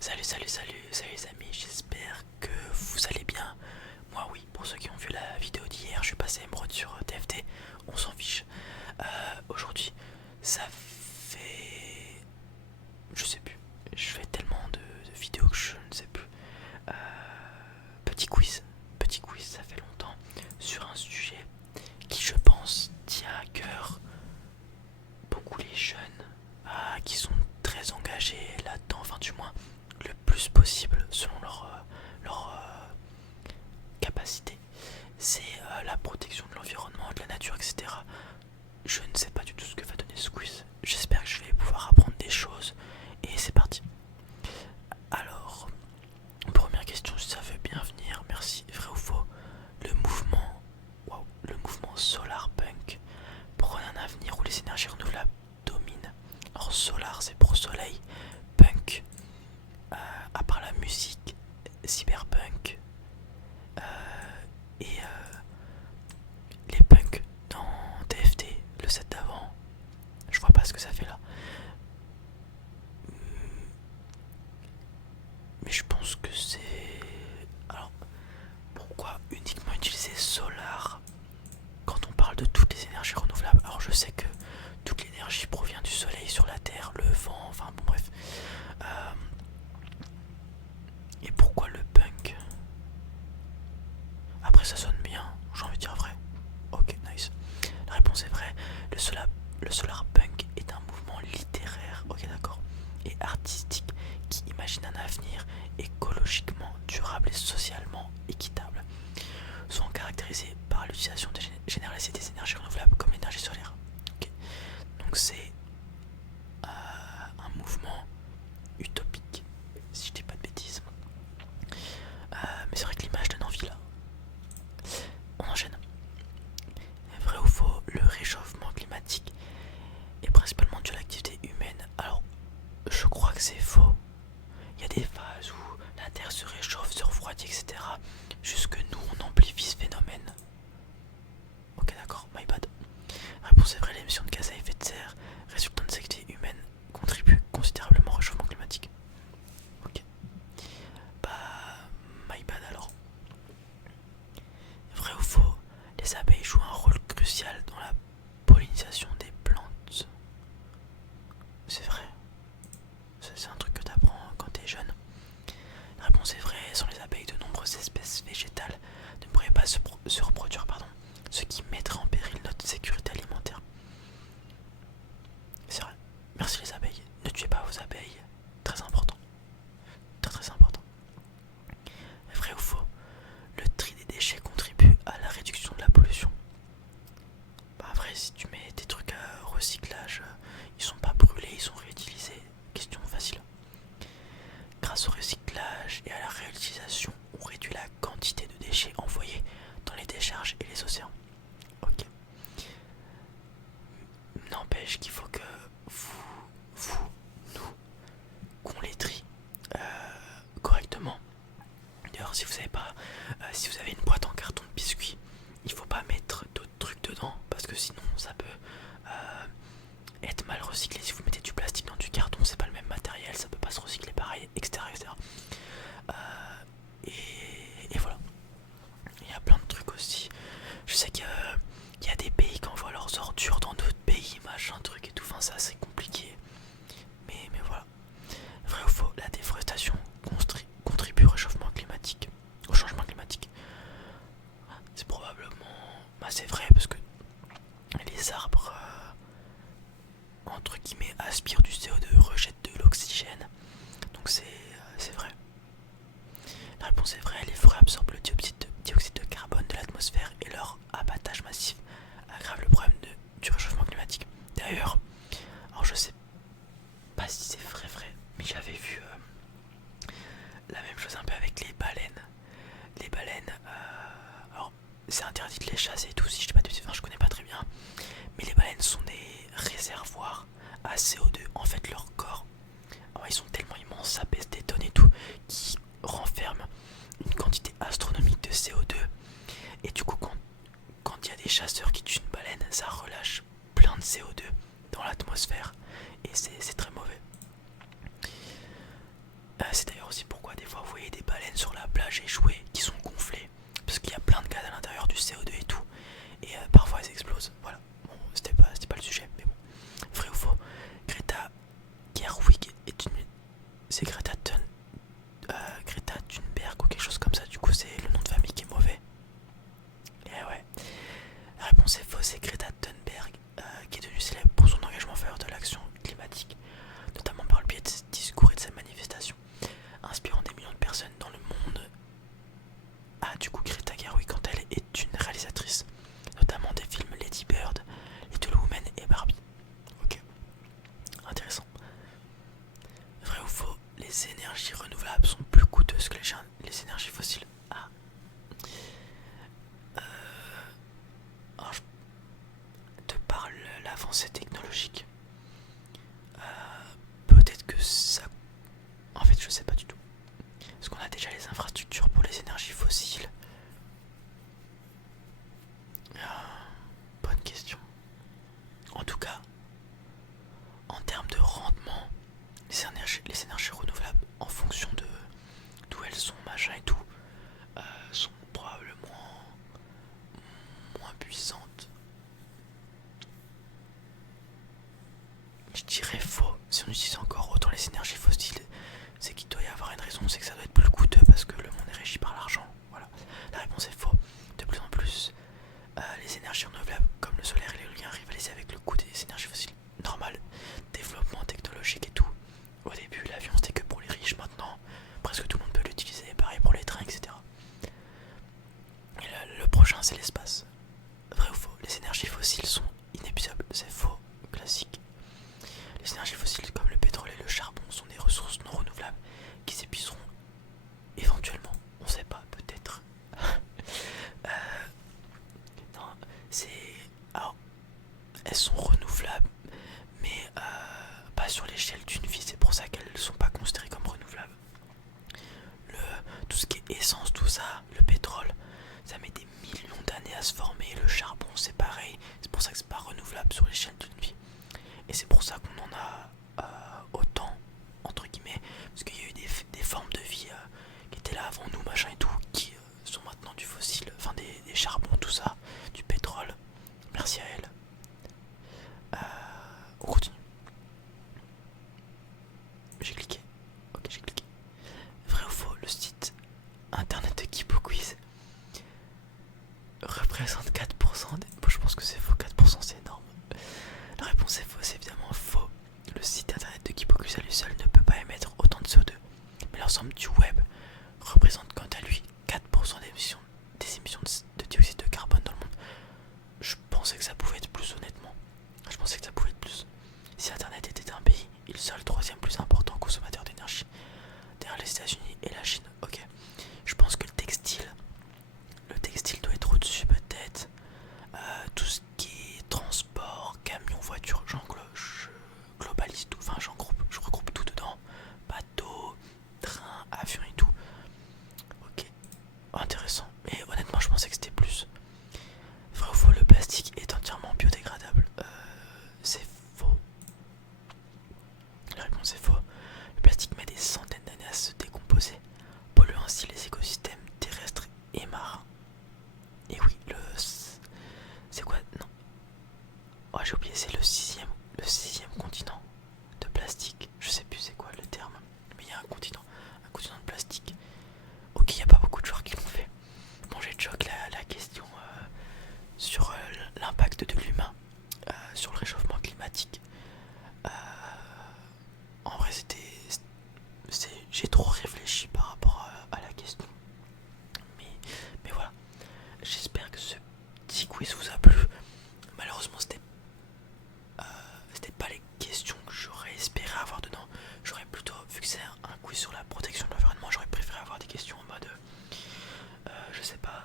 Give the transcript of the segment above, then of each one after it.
Salut les amis, j'espère que vous allez bien. Moi oui, pour ceux qui ont vu la vidéo d'hier, je suis passé émeraude sur TFT, on s'en fiche. Aujourd'hui, ça fait... je sais plus, je fais tellement de vidéos que je ne sais plus. Euh, petit quiz, ça fait longtemps, sur un sujet qui je pense tient à cœur beaucoup les jeunes qui sont très engagés là-dedans, enfin du moins le plus possible selon leur capacité. C'est la protection de l'environnement, de la nature, etc. Je ne sais pas du tout ce que va donner ce quiz. J'espère que je vais pouvoir apprendre des choses. Et c'est parti. Alors, première question, si ça veut bien venir, merci. Vrai ou faux? Le mouvement, le mouvement solar punk prône un avenir où les énergies renouvelables dominent. Alors solar c'est pour soleil, punk, à part la musique, cyberpunk et les punks dans TFT, le set d'avant, je vois pas ce que ça fait là. Mais je pense que c'est... Alors, pourquoi uniquement utiliser solar quand on parle de toutes les énergies renouvelables? Alors je sais que toute l'énergie provient du soleil sur la terre, le vent, enfin bon bref. Euh, et pourquoi le punk? Après ça sonne bien, j'ai envie de dire vrai. Ok, nice. La réponse est vraie. Le solar punk est un mouvement littéraire, ok d'accord, et artistique qui imagine un avenir écologiquement durable et socialement équitable, sont caractérisés par l'utilisation généralisée des énergies renouvelables comme l'énergie solaire. Okay. Donc c'est un mouvement utopique, si je dis pas de bêtises. Mais c'est vrai que l'image donne envie là. On enchaîne. Vrai ou faux, le réchauffement climatique est principalement dû à l'activité humaine? Alors, je crois que c'est faux. Il y a des phases où la Terre se réchauffe, se refroidit, etc. Jusque nous, on amplifie ce phénomène. Ok, d'accord, my bad. Réponse est vraie, l'émission de gaz à effet de serre résultant des activités humaines contribue considérablement au réchauffement climatique. Ok. Bah, my bad alors. Vrai ou faux, les abeilles jouent un rôle crucial dans la pollinisation des plantes? C'est vrai. C'est un truc que tu apprends quand t'es jeune. La réponse est vraie, sans les abeilles, de nombreuses espèces végétales ne pourraient pas se reproduire, ce qui mettrait en péril notre sécurité alimentaire. C'est vrai. Merci les abeilles. Ne voyez des baleines sur la plage échouées qui sont gonflées parce qu'il y a plein de gaz à l'intérieur, du CO2 et tout, et parfois elles explosent. Voilà, bon, c'était pas le sujet, mais bon. Vrai ou faux, Greta Gerwig est une... C'est Greta Thunberg ou quelque chose comme ça, du coup c'est le nom de famille qui est mauvais. Et ouais, la réponse est fausse, c'est Greta Thunberg, qui est devenue célèbre pour son engagement en faveur de l'action climatique, notamment par le biais de ses discours et de ses manifestations, inspirant des millions de personnes dans le monde. Ah, du coup, Greta Gerwig, quant à elle, est une réalisatrice, notamment des films Lady Bird, Little Women et Barbie. Ok, intéressant. Vrai ou faux, les énergies renouvelables sont plus coûteuses que les énergies fossiles. Ah. Alors, je te parle l'avancée technologique. Peut-être que ça... En fait, je sais pas du tout. Est-ce qu'on a déjà les infrastructures pour les énergies fossiles? Bonne question. En tout cas, en termes de rendement, les énergies renouvelables, en fonction de d'où elles sont, machin et tout, sont probablement moins puissantes. Je dirais faux. Si on utilise encore autant les énergies fossiles, c'est qu'il doit y avoir une raison, c'est que ça doit être plus coûteux parce que le monde est régi par l'argent. Voilà. La réponse est faux. De plus en plus, les énergies renouvelables comme le solaire et l'éolien rivalisent avec le coût des énergies fossiles. Normal, développement technologique et tout. Au début, l'avion c'était que pour les riches, maintenant presque tout le monde peut l'utiliser, pareil pour les trains, etc. Et le prochain c'est l'espace. Vrai ou faux, les énergies fossiles sont inépuisables. C'est faux, classique. Les énergies fossiles comme le pétrole et le charbon sont des ressources non renouvelables qui s'épuiseront éventuellement. On sait pas, peut-être. Non, c'est... Alors, elles sont renouvelables, mais pas sur l'échelle d'une vie. C'est pour ça qu'elles ne sont pas considérées comme renouvelables. Tout ce qui est essence, tout ça, le pétrole, ça met des millions d'années à se former. Le charbon, c'est pareil. C'est pour ça que c'est pas renouvelable sur l'échelle d'une vie. Et c'est pour ça qu'on en a autant, entre guillemets, parce qu'il y a eu des formes de vie qui étaient là avant nous, machin et tout, qui sont maintenant du fossile, enfin des charbons, tout ça, du pétrole. Merci à elle. On continue. J'ai cliqué. Ok, j'ai cliqué. Vrai ou faux, le site internet de Kipo Quiz représente 4% des... Bon, je pense que c'est faux, 4% c'est énorme. La réponse est fausse, c'est évidemment faux. Le site internet de Kipo Quiz à lui seul ne peut pas émettre autant de CO2. Mais l'ensemble du web représente quant à lui 4% des émissions de dioxyde de carbone dans le monde. Je pensais que ça pouvait être plus, honnêtement. Je pensais que ça pouvait être plus. Si internet était un pays, il serait le troisième plus important consommateur d'énergie, derrière les États-Unis et la Chine. Ok. Je pense que le textile doit être au-dessus peut-être. Tout ce qui est transport, camion, voiture, je globalise tout, enfin je regroupe tout dedans. Bateau, train, avion et tout. Ok, intéressant. Mais honnêtement je pensais que c'était plus. Vrai ou faux, le plastique est entièrement biodégradable? C'est faux. La réponse est faux. Le plastique met des centaines d'années à se décomposer, polluant ainsi les écosystèmes terrestres et marins. Et oui, c'est quoi? Non. Oh, j'ai oublié, c'est le sixième continent de plastique. Je sais plus c'est quoi le terme. Mais il y a un continent de plastique. Ok, il n'y a pas beaucoup de joueurs qui l'ont fait. Bon, j'ai choqué la question sur l'impact de l'humain sur le réchauffement climatique. En vrai, j'ai trop réfléchi par rapport à la question. Mais voilà. J'espère que ce petit quiz vous a plu. Malheureusement, c'était pas les questions que j'aurais espéré avoir dedans. J'aurais plutôt, vu que c'est un quiz sur la protection de l'environnement, j'aurais préféré avoir des questions en mode je sais pas,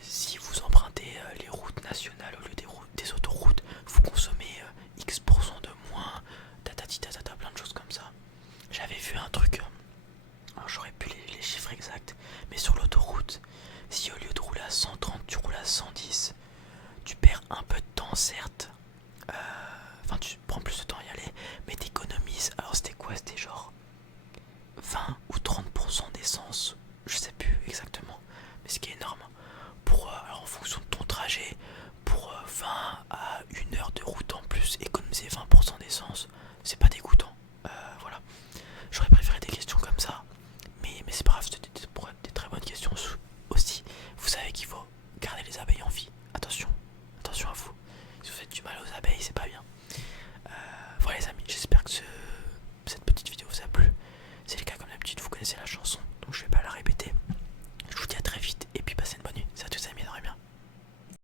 si vous empruntez les routes nationales au lieu des autoroutes, vous consommez X% de moins, tatati tatata, plein de choses comme ça. J'avais vu un truc, alors j'aurais plus les chiffres exacts, mais sur l'autoroute, si au lieu de rouler à 130 tu roules à 110, tu perds un peu de temps certes, enfin tu prends plus de temps à y aller, mais t'économises. Alors c'était quoi? C'était genre 20 ou 30 croissance, je sais plus exactement, mais ce qui est énorme.